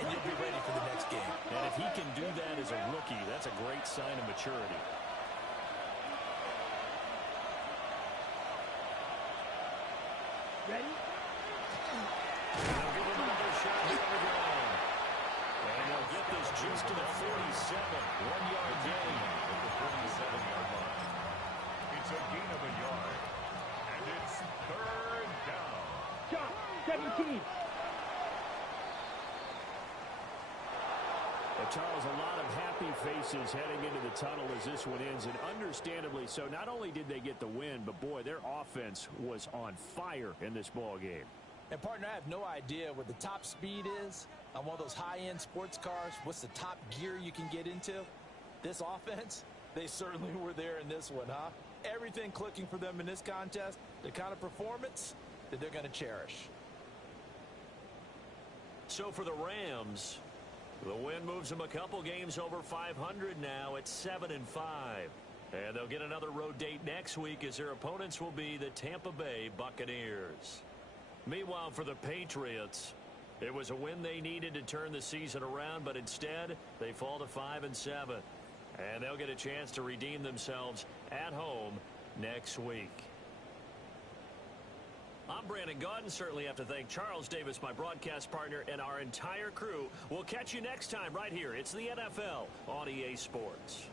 and you'll be ready for the next game. And if he can do that as a rookie, that's a great sign of maturity. Ready? They'll give him another shot here on the ground. And they'll get this just to the 47. 1-yard gain at the 47-yard line. It's a gain of a yard. And it's 3rd down. Shot, 17. Charles, a lot of happy faces heading into the tunnel as this one ends, and understandably so. Not only did they get the win, but boy, their offense was on fire in this ball game. And, partner, I have no idea what the top speed is on one of those high-end sports cars. What's the top gear you can get into? This offense, they certainly were there in this one, huh? Everything clicking for them in this contest, the kind of performance that they're going to cherish. So for the Rams, the win moves them a couple games over 500 now at 7-5. And they'll get another road date next week as their opponents will be the Tampa Bay Buccaneers. Meanwhile, for the Patriots, it was a win they needed to turn the season around, but instead they fall to 5-7. And they'll get a chance to redeem themselves at home next week. I'm Brandon Gaudin. Certainly have to thank Charles Davis, my broadcast partner, and our entire crew. We'll catch you next time right here. It's the NFL on EA Sports.